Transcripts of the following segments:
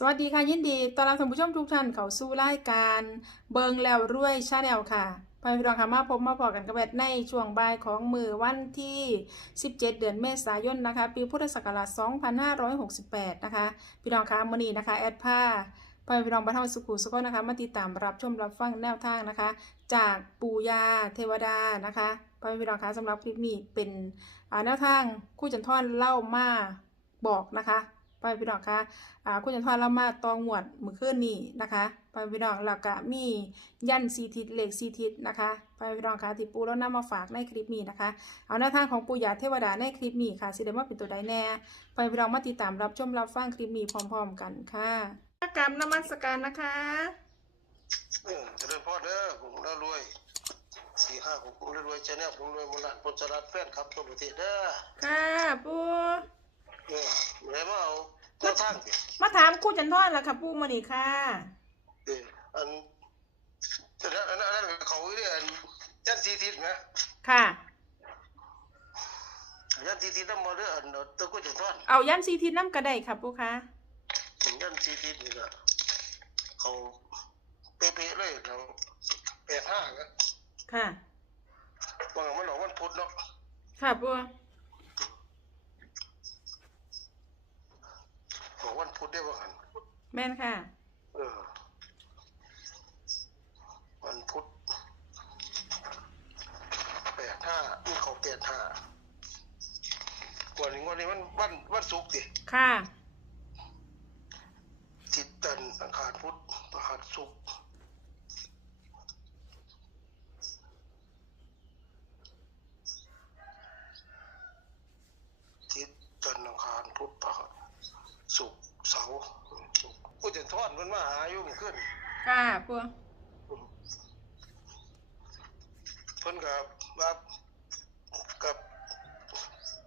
สวัสดีค่ะยินดีต้อนรับท่านผู้ชมทุกท่านเข้าสู่รายการเบิงแล้วรวยชาแนลค่ะพ่อพี่น้องค่ะมาพบมาพอกันกับแบบในช่วงบ่ายของมือวันที่ 17 เดือนเมษายนนะคะ ปีพุทธศักราช 2568 นะคะ พี่น้องค่ะมื้อนี้นะคะ แอดผ้าพ่อพี่น้องบรรเทาสุขุสุขนะคะมาติดตามรับชมรับฟังแนวทางนะคะ จากปู่ยาเทวดานะคะพ่อพี่น้องค่ะสำหรับคลิปนี้เป็นแนวทางคู่จันทอนเล่ามาบอกนะคะ พ่อพี่น้องคะอ่าคุณจันทร์เรามาตองหวดมือคืนนี้นะคะไปพี่น้องหลักกะมียันสีทิศเหล็กสีทิศนะคะไปพี่น้องคะที่ปูแล้วนำมาฝากในคลิปนี้นะคะ เอาหน้าทางของปูยาเทวดาในคลิปนี้ค่ะสิเดว่าเป็นตัวใดแน่ไปพี่น้องมาติดตามรับชมรับฟังคลิปนี้พร้อม ๆ กันค่ะกรรมนมัสการนะคะเออเจริญพ่อเด้อผมน่ารวยสี่ห้าผมผมรวยชาแนลผมรวยมูลนิธิผลสลัดแฟนครับทั่วประเทศเด้อค่ะปู เออไมาเอาเจ้าทางมาถามคุณจันทร์แล้วค่ะปูมานี่ค่ะ เอออันนนั้นอันนั้นอันนั้นเขาเรียกอันยันสีทิศนะค่ะ ยันสีทิศน้ำมาเด้ออันตะกุจันทอนเอายันสีทิศน้ำกระไดค่ะปูค่ะ ยันสีทิศนี่ก็เขาเป๊ะๆเลยเราแปดห้าก็ค่ะ ว่ามันหลอกวันพุธเนาะ ค่ะปู หลอกวันพุธได้ว่าหันแม่นค่ะ เออ วันพุธแปดห้านี่เขาแปดห้าวันนี้วันนี้มันวันวันศุกร์สิค่ะจิตตันอังคารพุธพฤหัสศุกร์จิตตันอังคารพุธพฤหัสศุกร์เสาร์ศุกร์ผู้จะ ทอดมันมาหาอยู่มันขึ้นค่ะปูเพิ่นกับว่ากับ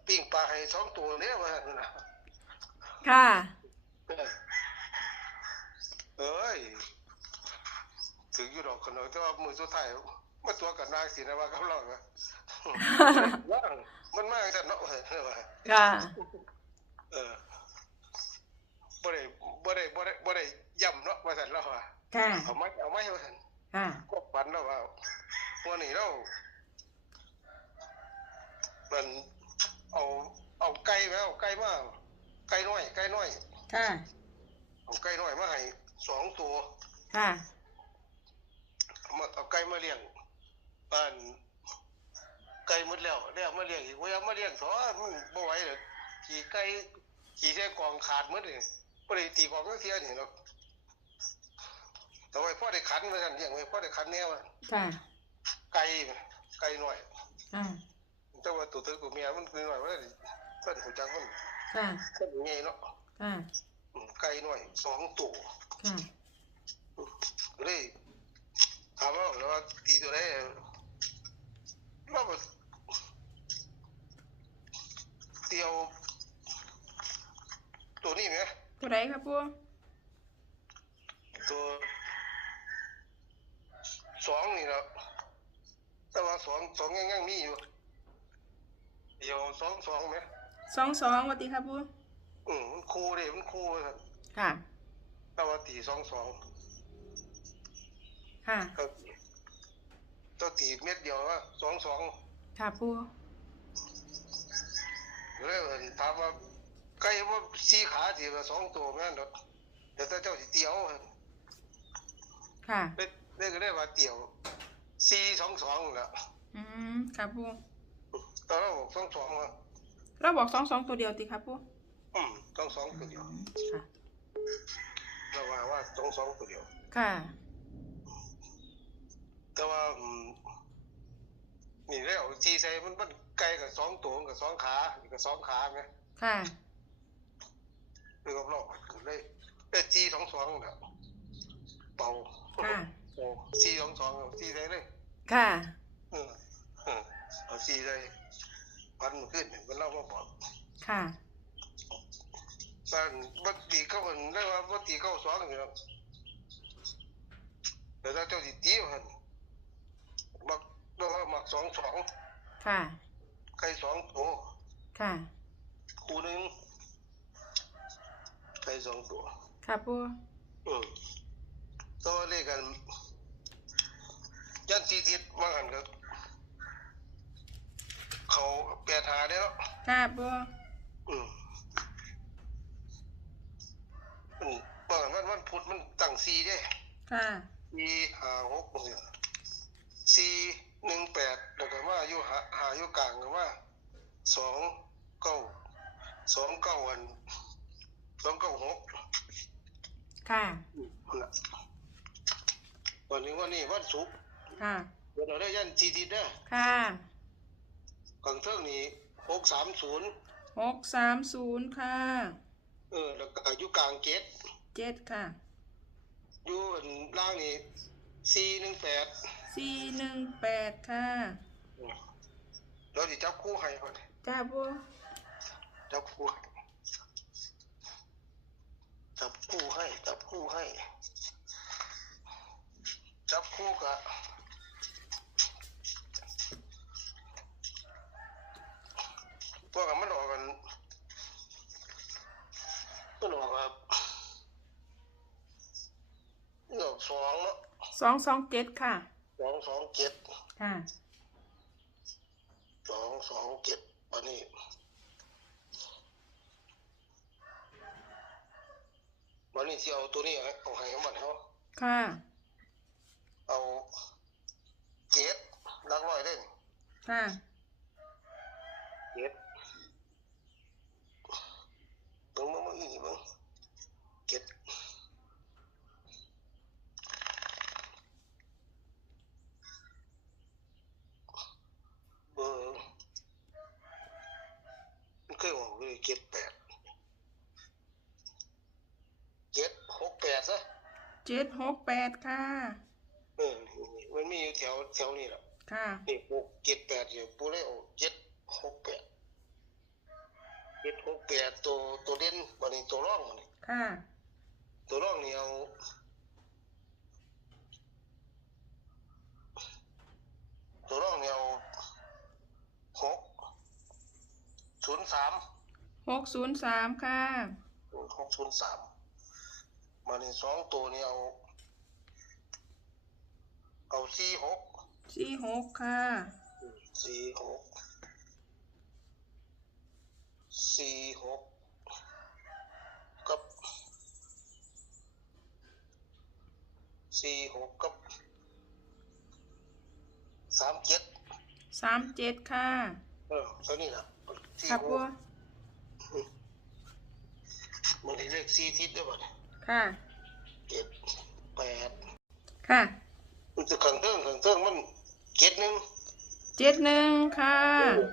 ปิ้งปลาให้สองตัวเนี่ยว่าหั่นนะค่ะ เอ้ยถึงอยู่ดอกขนมแต่ว่ามือสุดท้ายมาตัวกับนางศินว่ากับเราอะว่างมันมากแต่เนาะเออว่าค่ะ เออ บ่ได้บ่ได้บ่ได้บ่ได้ย่ำเนาะว่าซั่นเราว่าค่ะเอาไม้เอาไม้ว่าซั่นค่ะก็ฝันแล้วว่าวันนี้เรามันเอาเอาไก่มาเอาไก่มาไก่น้อยไก่น้อยค่ะเอาไก่น้อยมาให้สองตัวค่ะเอามาเอาไก่มาเลี้ยงบ้านไก่หมดแล้วแล้วมาเลี้ยงอีกว่าเอามาเลี้ยงสอมันบ่ไหวเลยขี่ไก่ขี่แค่กองขาดหมดเลย บ่ได้ตีกองก็เสียนี่เนาะแต่ว่าพ่อได้ขันมาสั่นเลี้ยงไว้พ่อได้ขันแนวอะค่ะ ไก่ไก่น้อยค่ะแต่ว่าตัวเธอกับเมียมันคือหน่อยว่าเพิ่นหูจักมันค่ะเพิ่นใหญ่เนาะค่ะอืมไก่หน่อยสองตัวค่ะก็เลยถามว่าแล้วว่าตีตัวไหนว่าบ่เตียวตัวนี้ไหม ตัวไหนครับปูตัวสองนี่แล้วแต่ว่าสองสองยังยังมีอยู่เดียวสองสองไหมสองสองสวัสดีครับปูอืมมันคู่เลยมันคู่เลยค่ะ แต่ว่าตีสองสองค่ะก็ตัวตีเม็ดเดียวว่าสองสองค่ะปูเลยเอิ้นถามว่า ไก่ว่าสี่ขาตีก็สองตัวแม่นดอกเดี๋ยวถ้าเจ้าสิเตียวค่ะเล็กเล็กก็ได้ว่าเตียวสี่สองสองแหละอืมครับปูตอนนั้นบอกสองสองอะเราบอกสองสองตัวเดียวติครับปูอืมสองสองตัวเดียวค่ะเราว่าว่าสองสองตัวเดียว ค่ะ แต่ว่าอืมนี่แล้วสี่ใส่มันมันไก่กับสองตัวกับสองขานี่กับสองขาไหมค่ะ เรื่องรอบๆเลยได้สี่สองสองแหละเป่าค่ะโอ้สี่สองสองสี่ใส่เลยค่ะเออเออเอาสี่ใส่พันมันขึ้นมันเล่ามาบอกค่ะบ้านบัตีเก้าอันเรียกว่าบัตีเก้าสองนี่ครับแต่ถ้าเจ้าสิตีมันมักเรียกว่ามักสองสองค่ะไก่สองตัวค่ะคู่หนึ่ง ไก่สองตัวค่ะปูอืมตัวเลขกันยันทีทิศว่ากันก็เขาแปดหาได้แล้วค่ะปูอืมอืมว่ากันวันวันพุธมันตั้งสี่เด้ค่ะสี่ห้าหกบางทีสี่หนึ่งแปดแล้วก็ว่าอยู่หาหาอยู่กลางก็ว่าสองเก้าสองเก้าอัน สองเก้าหกค่ะนั่นล่ะวันนี้วันนี้วันศุกร์ค่ะ เดี๋ยวเราได้ยันทีทิศเด้อค่ะกลางเทิงนี่หกสามศูนย์หกสามศูนย์ค่ะเออแล้วก็อายุกลางเกตเจ็ดค่ะอยู่อันล่างนี่สี่หนึ่งแปดสี่หนึ่งแปดค่ะเราจะจับคู่ให้ก่อนจ้าปูจับคู่ให้ จับคู่ให้ จับคู่ให้ จับคู่กับพวกกันมันออกกันมันออกแบบมันออกสองเนาะสองสองเจ็ดค่ะ สองสองเจ็ดค่ะ สองสองเจ็ดวันนี้ วันนี้ที่เอาตัวนี้เอาให้มันเขาค่ะ เอาเจ็ดลักร้อยเล่นค่ะเจ็ดตรงมึงมึงอีกมึงเจ็ดเออมันเคยออกเลยเจ็ดแปดเจ็ดหกแปดซะ เจ็ดหกแปดค่ะ เออมันมีอยู่แถวแถวนี้แหละค่ะ นี่หกเจ็ดแปดอยู่ปูเลยโอาเจ็ดหกแปดเจ็ดหกแปดตัวตัวเด่นวันนี้ตัวร่องวันนี้ค่ะ ตัวร่องนี่เอาตัวร่องนี่เอาหกศูนย์สามหกศูนย์สามค่ะหกศูนย์สาม วันนี้สองตัวนี่เอา เอาสี่หกสี่หกค่ะ สี่หกสี่หกกับสี่หกกับสามเจ็ดสามเจ็ดค่ะ เออตัวนี้นะสี่ค่ะหปูกมันได้เลขสี่ทิศด้วยบ่เนี่ย ค่ะ เจ็ดแปดค่ะมันจะขังเทิงขังเทิงมันเจ็ดหนึ่งเจ็ดหนึ่งค่ะ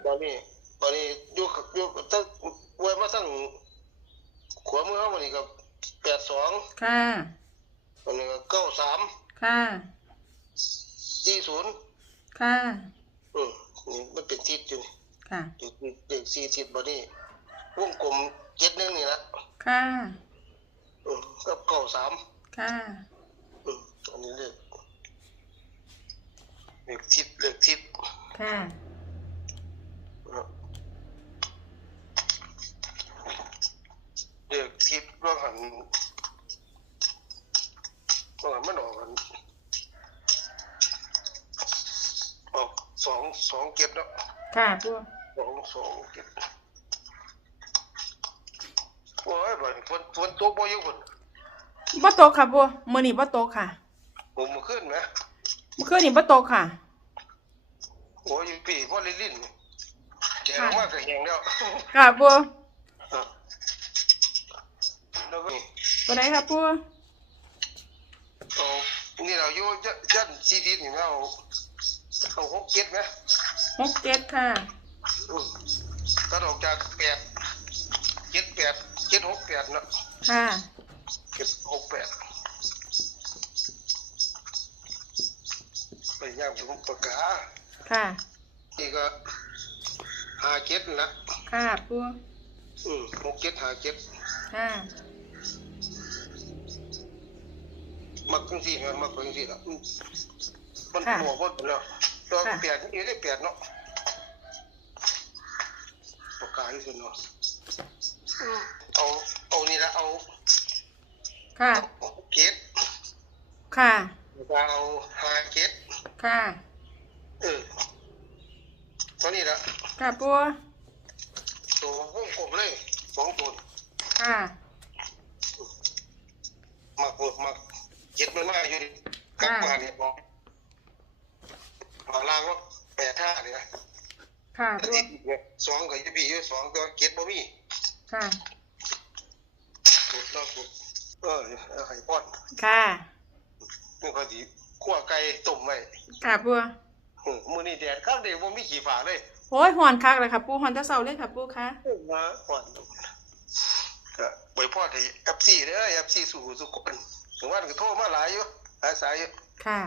ตอนนี้ตอนนี้อยู่กับอยู่กับตั้งไว้มาตั้งขวามือเขาวันนี้กับแปดสองค่ะวันนี้ก็เก้าสามค่ะสี่ศูนย์ค่ะอืมนี่มันเป็นทิศอยู่นี่ค่ะเด็กเด็กสี่ทิศบัดนี้วงกลมเจ็ดหนึ่งนี่ละค่ะ อืมกับเก้าสามค่ะ อืมอันนี้เลขเลขทิศเลขทิศค่ะอืมเลขทิศว่าหันว่าหันมันออกกันออกสองสองเก็บแล้วค่ะปูสองสองเก็บ โอ้ยบัดนี้ฝนฝนตกบ่อยู่พุ่นบ่โตกค่ะปูมื้อนี้บ่โตกค่ะผมมาขึ้นไหมเมื่อคืนนี้บ่โตกค่ะ โอ้ยปีพ่อลิลินนี่แกลงมากก็แหงแล้วค่ะปูแล้วก็นี่ตัวไหนค่ะปูเอานี่เราอยู่ยันยันซีดีนี่นะเอาเอาหกเจ็ดไหมหกเจ็ดค่ะ อืมก็ออกจากแปดเจ็ดแปด เจ็ดหกแปดเนาะค่ะ เจ็ดหกแปดไปย่างผมปากกาค่ะ นี่ก็หาเจ็ดนั่นละค่ะปูอืมหกเจ็ดหาเจ็ดค่ะ มักจังสี่มันมักจังสี่ละอืมมันค่ะ หัวบดแล้วตัวค่ะแปดนี่ได้แปดเนาะปากกาที่สุดเนาะ อืม เอาเอานี่ละเอาค่ะ เกตค่ะ แล้วก็เอาหาเกตค่ะ เออเท่านี้ละค่ะปูตัววงกลมเลยสองตัวค่ะ มักเบิกมักเจ็ดมันมาอยู่ดิกลับมาเนี่ยบอกมาล่างว่าแปดท่าเนี่ยนะค่ะอาปูทิตย์เนี่ยสองกับยี่ปีอยู่สองตัวเจ็ดบ่มีค่ะ สุดแล้วสุดเออเอาไข่ป้อนค่ะนี่ก็ดีขั่วไก่ต้มไว้ค่ะปูอืมมื้อนี้แดดข้างเดียวบ่มีขี้ฝาเลยโอ้ยหอนคักเลยค่ะปูหอนแตะเสาเลยค่ะปูค่ะมาก่อนก็ไปพ่อที่ FC เด้อ FC สู่สุกคนถึงวันก็โทรมาหลายอยู่หลายสายอยู่ค่ะ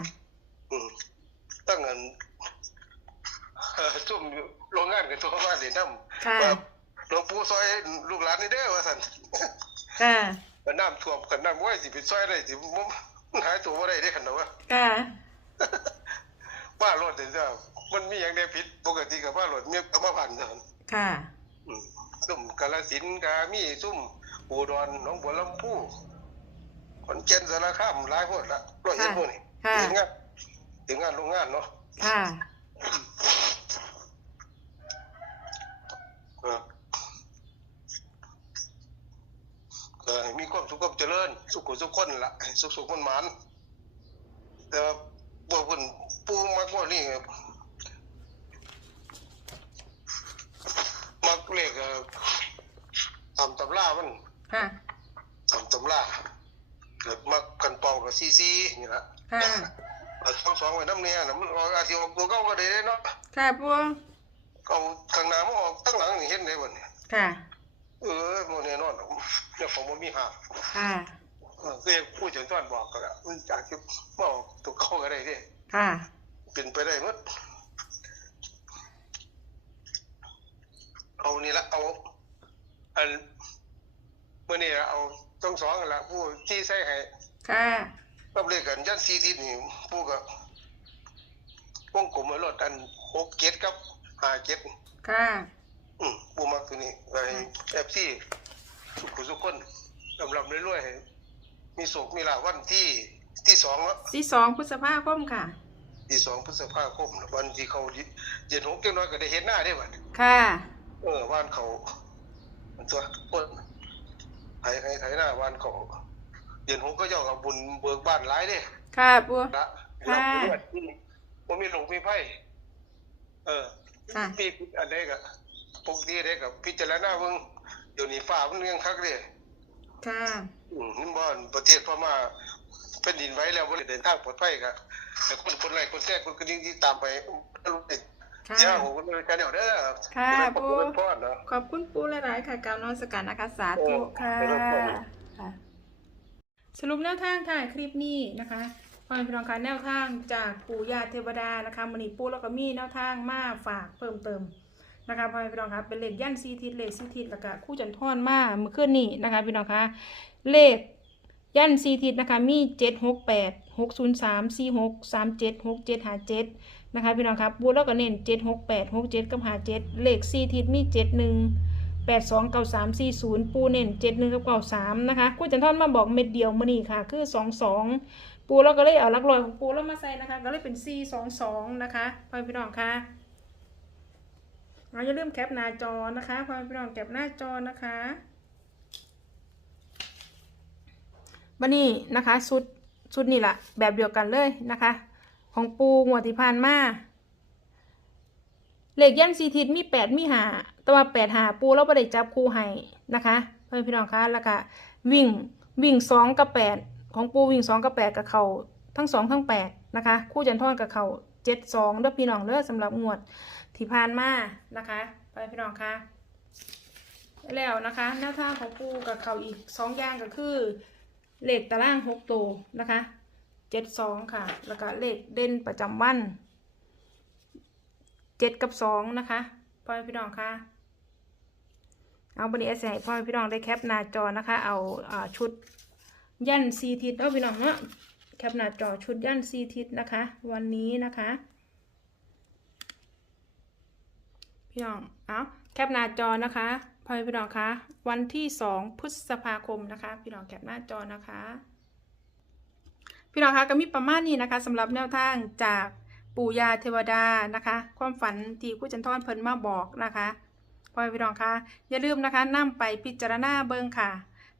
อืมตั้งเงินเอ่อซุ่มโรงงานก็โทรมาเลยนำค่ะหลวงปู่ซอยลูกหลานนี่เด้อว่าซั่น ค่ะก็น้ำท่วมกันน้ำไว้สิไปซอยได้สิบ่หายตัวบ่ได้เด้คั่นน่ะว่าค่ะว่ารถเด้อมันมีหยังได้ผิดปกติก็ว่ารถมีเอามาพันเท่านั้นค่ะอืมซุ่มกาลสินธุ์ก็มีซุ่มอุดรหนองบัวลำพูขอนแก่นสารคามหลายโพดละร้อยเอ็ดหมู่นี่ค่ะถึงงานถึงงานโรงงานเนาะค่ะ ก็ก็ให้มีความสุขความเจริญ สุขสุขคนละให้สุขสุขมันหมานแต่ว่าพวกคนปูมักว่านี่มักเรียกเอ่อตำตำรามันค่ะตำตำราเกิดมักกันเป่ากับซีซีนี่ละค่ะเอาสองสองไว้น้ำเนี่ยนะมันออกอาทิตย์ออกตัวเก้าก็ได้เนาะค่ะปูเอาข้างหน้ามันออกตั้งหลังนี่เห็นได้บ่เนี่ยค่ะ เออโมแน่นอนหรอกเรื่องของมันมีหักค่ะเออคือผู้เจังตอนบอกก็แล้วมันจากที่มาออกตัวเก่าก็ได้เดิค่ะเป็นไปได้หมดเอานี่ละเอาอันเมื่อนี้ละเอาต้องสองกันละผู้ที่ใส่ให้ค่ะกับเลขกันยันซีทิศนี่ผู้ก็วงกลมไว้รถอันหกเจ็ดกับห้าเจ็ดค่ะ อืมผู้มักตัวนี้ไปเอฟซีสุขุสุขคนลำลำเรื่อยๆให้มีโศกมีลาภวันที่ที่สองแล้วที่สองพฤษภาคมค่ะ ที่สองพฤษภาคมน่ะวันที่เขาเย็นหกเจ้าน้อยก็ได้เห็นหน้าได้บัดค่ะ เออบ้านเขามันตัวคนไถไถไถหน้าบ้านเขาเย็นหกก็ย่อกับบุญเบิกบ้านหลายเด้ ค่ะปูละค่ะเราเลือดที่มันมีหลงมีไพ่เออค่ะพี่อันใดก็ ปกติได้กับพิจารณาเบิ่งเดี๋ยวนี้ฟ้ามันยังคักเด้ค่ะอืมนี่บ่อนประเทศพม่าเป็นดินไหว้แล้วบ่ได้เดินทางปลอดภัยก็แต่คนคนไรคนแท้คนก็ยิ่งที่ตามไปรู้เด็กค่ะเดี๋ยวผมก็เลยกันเดี๋ยวเด้อค่ะผมปู่เป็นพ่อเนาะ ขอบคุณปูหลายๆค่ะกล่าวนอนสกัดนะคะ สาธุค่ะเออครับผม ค่ะ สรุปแนวทางถ่ายคลิปนี้นะคะพ่อแม่พี่น้องคะแนวทางจากปู่ย่าเทวดานะคะมณีปูแล้วก็มีแนวทางมาฝากเพิ่มเติม นะคะพ่อแม่พี่น้องคะเป็นเลขยันซีทิศเลขซีทิศแล้วก็คู่จันทอนมาเมื่อคืนนี้นะคะพี่น้องคะเลขยันซีทิศนะคะมีเจ็ดหกแปดหกศูนย์สามสี่หกสามเจ็ดหกเจ็ดห้าเจ็ดนะคะพี่น้องครับปูแล้วก็เน้นเจ็ดหกแปดหกเจ็ดกับห้าเจ็ดเลขซีทิศมีเจ็ดหนึ่งแปดสองเก้าสามสี่ศูนย์ปูเน่นเจ็ดหนึ่งกับเก้าสามนะคะกู้จันทอนมาบอกเม็ดเดียวมื่อนี้ค่ะ คือสองสองปูเราก็เลยเอาลักลอยของปูแล้วมาใส่นะคะ ก็เลยเป็นสี่สองสองนะคะพ่อพี่น้องค่ะ เราอย่าลืมแคปหน้าจอนะคะพอพี่น้องแคปหน้าจอนะคะบันนี้นะคะชุดชุดนี่แหละแบบเดียวกันเลยนะคะ ของปูงวดที่ผ่านมาเหลขยันสีทิศมีแปดมีหาแต่ว่าแปดหาปูเราไม่ได้จับคู่ให้นะคะเพื่อนพี่น้องคะแล้วก็วิ่งวิ่งสองกับแปดของปูวิ่งสองกับแปดกับเขาทั้งสองทั้งแปดนะคะ คู่จันทอนกับเขาเจ็ดสองเด้อพี่น้องเด้อสำหรับงวด ที่ผ่านมานะคะเพื่อนพี่น้องคะแล้วนะคะหน้าท่าของปูกับเขาอีกสองอย่างก็คือเลขตารางหกตัวนะคะเจ็ดสองค่ะ แล้วก็เลขเด่นประจำวันเจ็ดกับสองนะคะพ่อพี่น้องคะเอาบันนี้เอสให้พ่อพี่น้องได้แคปหน้าจอนะคะ เอาอ่าชุดยันซีทิศเอาพี่น้องเนาะแคปหน้าจอชุดยันซีทิศนะคะ วันนี้นะคะ พี่น้อง เอาแคปหน้าจอนะคะพ่อพ่อแม่พี่น้องคะ วันที่สองพฤษภาคมนะคะ พี่น้องแคปหน้าจอนะคะ พี่น้องคะก็มีประมาณนี้นะคะสำหรับแนวทางจากปู่ยาเทวดานะคะ ความฝันที่ผู้จันทอนเพิ่นมาบอกนะคะพ่อพี่น้องคะอย่าลืมนะคะนำไปพิจารณาเบิ่งค่ะ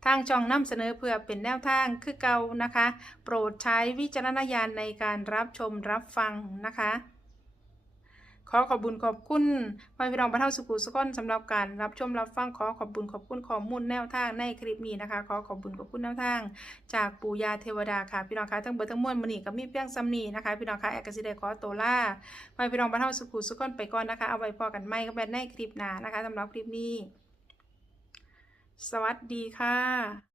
ทางช่องนำเสนอเพื่อเป็นแนวทางคือเก่านะคะ โปรดใช้วิจารณญาณในการรับชมรับฟังนะคะ ขอขอบบุญขอบคุณพ่อพี่น้องบรรเทาสุขุสุขนสำหรับการรับชมรับฟังขอขอบบุญขอบคุณข้อมูลแนวทางในคลิปนี้นะคะ ขอขอบบุญขอบคุณแนวทาง จากปู่ยาเทวดาค่ะพี่น้องคะทั้งเบิดทั้งมวลมื้อนี้ก็มีเพียงซ้ำนี้นะคะพี่น้องคะแอกกสิได้ขอตัวลาพ่อพี่น้องบรรเทาสุขุสุขนไปก่อนนะคะเอาไว้พอกันใหม่ก็แบบในคลิปหน้านะคะสำหรับคลิปนี้ สวัสดีค่ะ